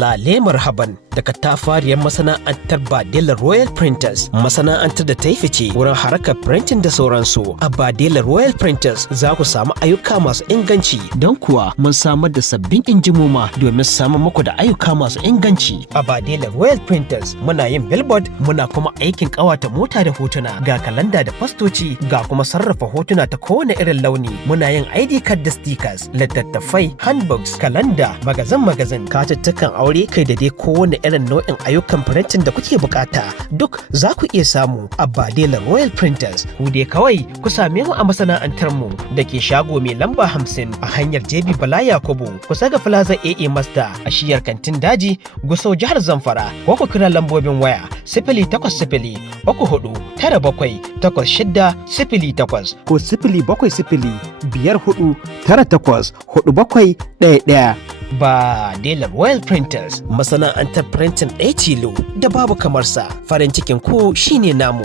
lale marhaban daga tafariyar masana'antar BADELA Royal Printers, masana'antar da ta yi fice wurin harkar printing da sauransu. A BADELA Royal Printers za ku samu ayyuka masu inganci, don kuwa mun samar da sabbin injimoma domin samun muku da ayyuka masu inganci. A BADELA Royal Printers muna yin billboard, muna kuma aikin ƙawata mota da hotuna, ga kalanda da fastoci, ga kuma sarrafa hotuna ta kowane irin launi. Muna yin ID card da stickers, littattafai, handbooks, kalanda, magazin, katuttukan aure, kai da dai kowane irin nau'in ayyukan printing da kuke bukata duk za ku iya samu a BADELA Royal Printers. Ku dai kawai ku same mu a masana'antar mu da ke shago mai lamba 50 a hanyar JB Bala Yakubu kusa ga Plaza AA Mazda a shiyar kantin daji Gusau jihar Zamfara, ko ku kira lambobin waya 0800 34 97 86 08 ko 0700 54 98 47 11. BADELA Royal Printers, masana'antar printing ɗaya tilo da babu kamarsa. Farin cikin ku shine namu.